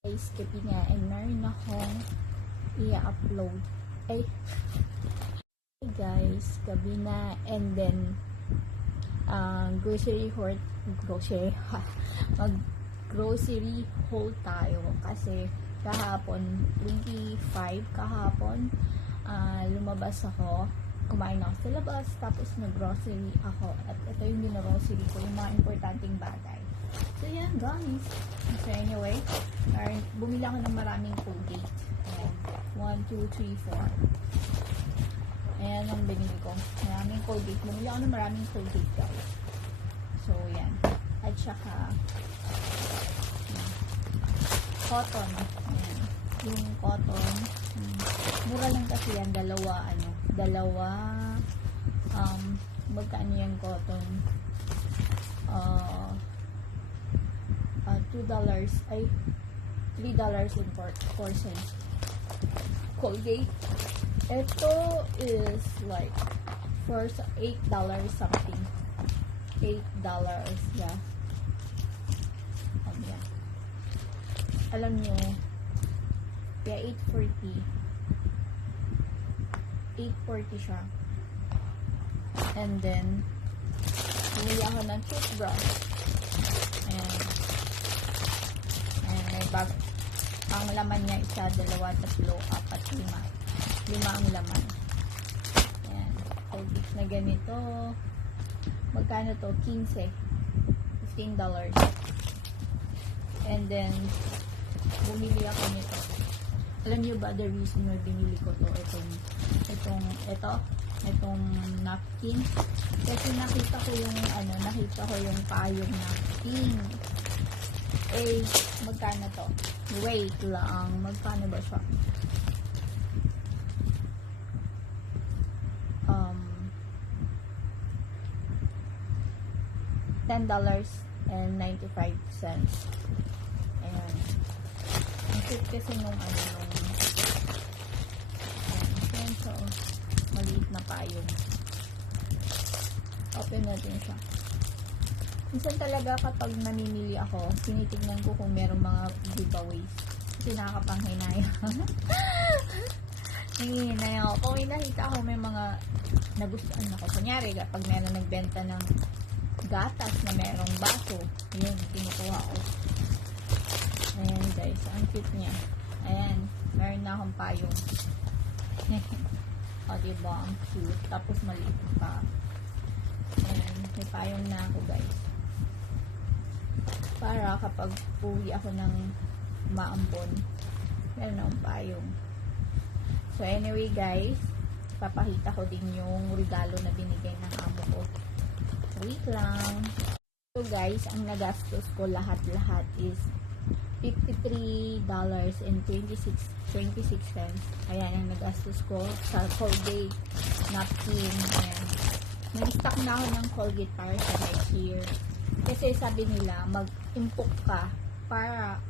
Guys, gabi nga, and meron akong i-upload. Ay, hey guys, gabi na, and then, grocery haul tayo, kasi kahapon, 25 kahapon, lumabas ako, kumain ako sa labas, tapos nag-grocery ako, at ito yung gina-grocery ko, yung mga importanteng bagay. So yan guys, so anyway, bumili ako ng maraming Colgate. Ayan, 1, 2, 3, 4. Ayan ang binili ko, maraming Colgate. Bumili ako ng maraming Colgate guys. So yan, at saka cotton. Ayan, yung cotton, mura lang kasi yan, dalawa magkano yung cotton, $2 ay $3.04. Colgate, ito is like for $8 something, $8, yeah. Yeah, alam nyo, kaya 840 siya. And then bumili ako ng toothbrush. Ayan, may bag. Ang laman niya, 1, 2, 3, 4, 5. 5 ang laman. Ayan, Colgate na ganito. Magkano to? $15. And then bumili ako nito. Alam niyo ba the reason why binili ko to? Itong napkin. Kasi nakita ko yung payong napkin. Eh, magkano to? Wait lang, magkano ba siya? $10.95. Ayan. Ang cute kasi nung ayan, so, maliit na payong. Open natin siya. Minsan talaga kapag namimili ako, tinitignan ko kung merong mga giveaways. Kasi nakakapanghinayang. Nangihinayang ako. Kung nakita ako may mga nagustuhan ako. Kunyari, kapag meron nagbenta ng gatas na merong baso, yun, kinukuha ko. Ayan guys, ang cute niya. Ayan, meron na akong payong. O, diba? Ang cute. Tapos maliit pa. Ayan, may payong na ako guys. Para kapag uwi ako ng maambon, meron akong payong. So anyway guys, papakita ko din yung regalo na binigay ng amo ko. Wait lang. So guys, ang nagastos ko lahat-lahat is $53.26. Ayan ang nagastos ko sa Colgate napkin. Ayan. Nag-stock na ako ng Colgate para sa next year. Kasi sabi nila, mag-impok ka para,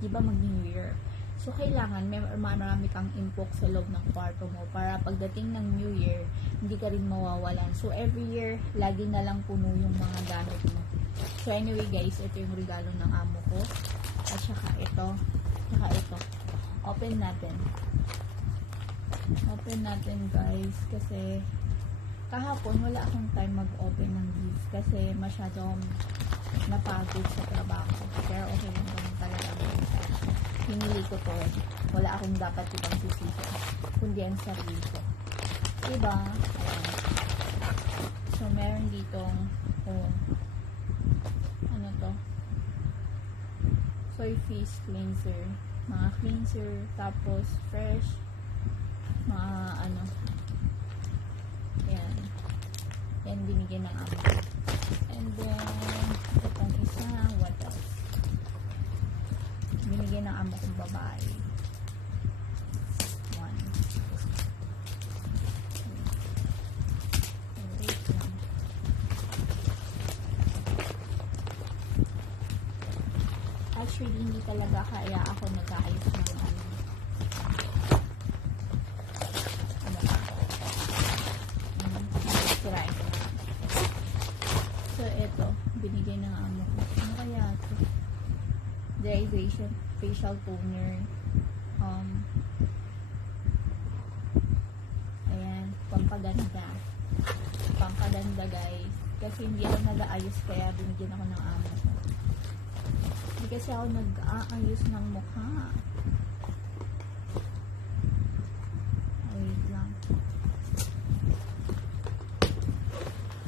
di ba, mag-New Year. So, kailangan may marami kang impok sa loob ng kwarto mo para pagdating ng New Year, hindi ka rin mawawalan. So, every year, lagi na lang puno yung mga gamit mo. So, anyway guys, ito yung regalo ng amo ko. At saka ito. Open natin. Open natin guys. Kasi, kahapon, wala akong time mag-open ng gifts. Kasi, masyadong napagod sa trabaho. Pero, okay lang naman talaga. Hinili ko to. Wala akong dapat ibang sisisi. Kundi ang sarili ko. Diba? Ayan. So, meron ditong ano to? Soy fish cleanser. Mga cleanser. Tapos, fresh. Mga ayan. Yan binigyan ng amo. And then, itong isa, what else? Binigyan ng amo kong babae. Wait lang. Actually, hindi talaga kaya ako nag-aayos ng sirain ko na. So, ito, binigay ng amo ko. Ano kaya ito? Derivation. facial toner. Ayan, pampaganda. Pampaganda guys. Kasi hindi ako nag-aayos kaya binigyan ako ng amo ko. Hindi kasi ako nag-aayos ng mukha. Wait lang.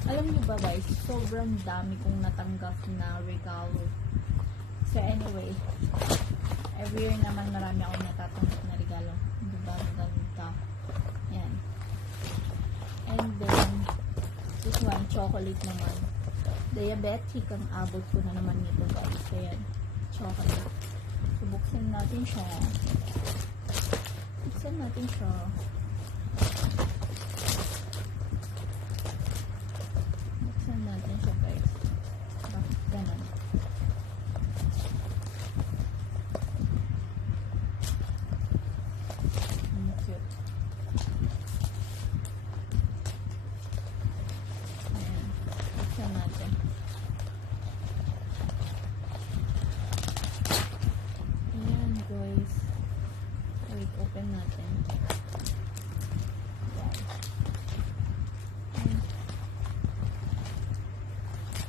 Alam niyo ba guys, sobrang dami kong natanggap na regalo. So anyway, every year naman marami akong natatanggap na regalo. Diba? Ganda. Yan. And then, this one, chocolate naman. Diabetic ang abot ko na naman nito guys. So yan, chocolate. So buksan natin siya. Buksan natin siya. Buksan natin siya guys. Bakit ganun? Cute. Ayan. Buksan natin. Ayan guys. Wait, open natin. Wow.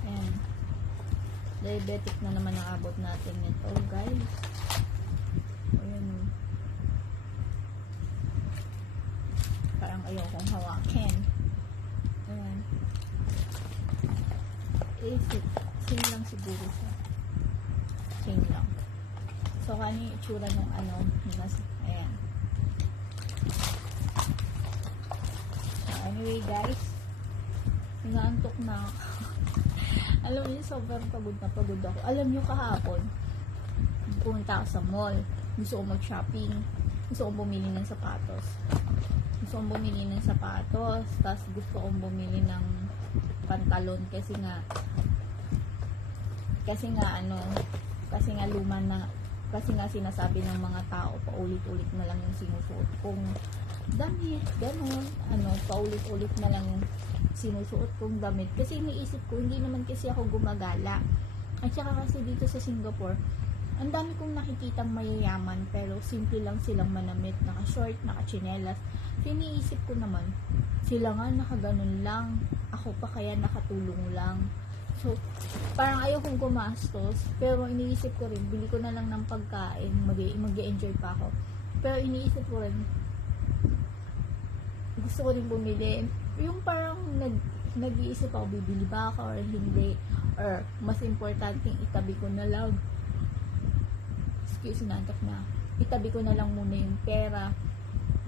Ayan. Diabetic na naman ang abot natin nito guys. Ayan. Parang ayokong hawakin. Ayan. Same lang siguro siya. Same lang. So, kano yung itsura ng ano, ayan. So, anyway guys, inaantok na ako. Alam niyo, sobrang pagod na pagod ako. Alam niyo, kahapon, pumunta ako sa mall. Gusto ko mag-shopping. Gusto kong bumili ng sapatos. Tapos gusto kong bumili ng pantalon kasi nga luma na, kasi nga sinasabi ng mga tao paulit-ulit na lang yung sinusuot kong damit, gano'n, paulit-ulit na lang yung sinusuot kong damit kasi iniisip ko, hindi naman kasi ako gumagala. At saka kasi dito sa Singapore, ang dami kong nakikitang mayayaman pero simple lang silang manamit, naka-short, naka-chinelas. So iniisip ko naman, sila nga nakaganon lang, ako pa kaya nakatulong lang. So, parang ayokong gumastos, pero iniisip ko rin, bili ko na lang ng pagkain, mag-e-enjoy pa ako. Pero iniisip ko rin, gusto ko rin bumili. Yung parang nag-iisip ako, bibili ba ako or hindi, or mas importanteng itabi ko na lang. Excuse, nantok na. Itabi ko na lang muna yung pera.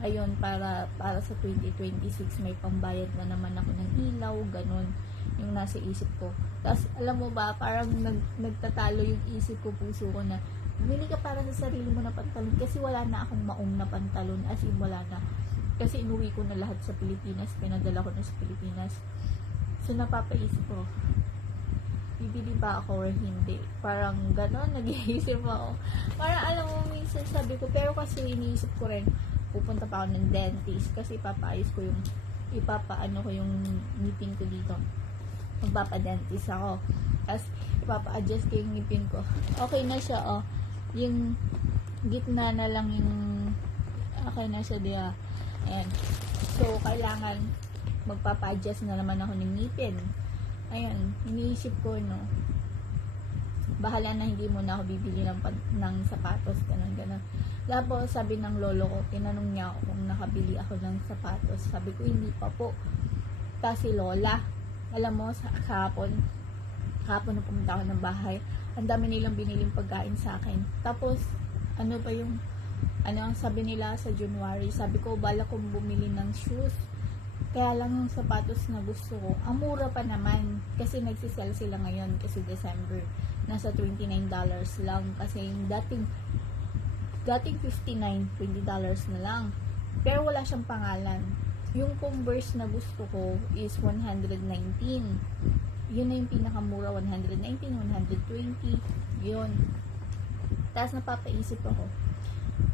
Ayun, para sa 2026 may pambayad na naman ako ng ilaw, ganun yung nasa isip ko. Tapos, alam mo ba, parang nagtatalo yung isip ko, puso ko na, bumili ka para sa sarili mo na pantalon kasi wala na akong maong na pantalon, as in wala na. Kasi inuwi ko na lahat sa Pilipinas, pinadala ko na sa Pilipinas. So, napapaisip ko, bibili ba ako or hindi? Parang gano'n, nag-iisip ako. Parang alam mo, minsan sabi ko, pero kasi iniisip ko rin, pupunta pa ako ng dentist kasi ipapaayos ko yung ipapaano ko yung ngipin ko dito. Magpapadentist ako. Tapos, ipapa-adjust ko yung ngipin ko. Okay na siya, oh. Yung gitna na lang yung okay na siya, diya. Ayan. So, kailangan magpapa-adjust na naman ako ng ngipin. Ayan. Iniisip ko, no. Bahala na, hindi mo na ako bibili ng sapatos, ganun. Tapos, sabi ng lolo ko, tinanong niya ako kung nakabili ako ng sapatos. Sabi ko, hindi pa po. Kasi lola, alam mo, kahapon na pumunta ako ng bahay, ang dami nilang biniling pagkain sa akin. Tapos, ano ang sabi nila sa January, sabi ko, bala kong bumili ng shoes. Kaya lang yung sapatos na gusto ko, ang mura pa naman, kasi nagsisell sila ngayon, kasi December, nasa $29 lang, kasi yung dating $59, $20 na lang. Pero wala siyang pangalan. Yung Converse na gusto ko is $119. Yun na yung pinakamura, $119, $120. Yun. Tapos napapaisip ako,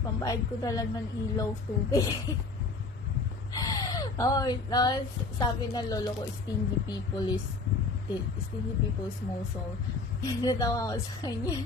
pambayad ko na lang ng ilaw, tubig. Oh, tapos sabi ng lolo ko, stingy people is small soul. Natawa ako sa kanya.